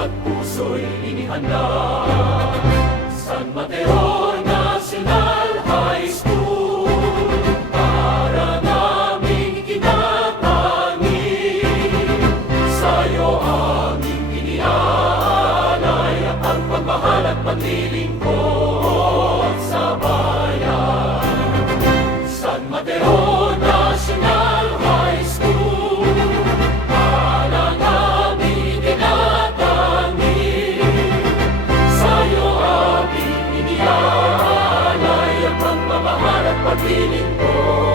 at puso'y inihanda. San Mateo National High School, para naming ikinatanggi. Sa'yo aming iniaalay ang pagmahal at paglilingkod sa bayan. San Mateo National High School, para naming ikinatanggi. Sa'yo aming iniaalay ang pagmamahal at paglilingkod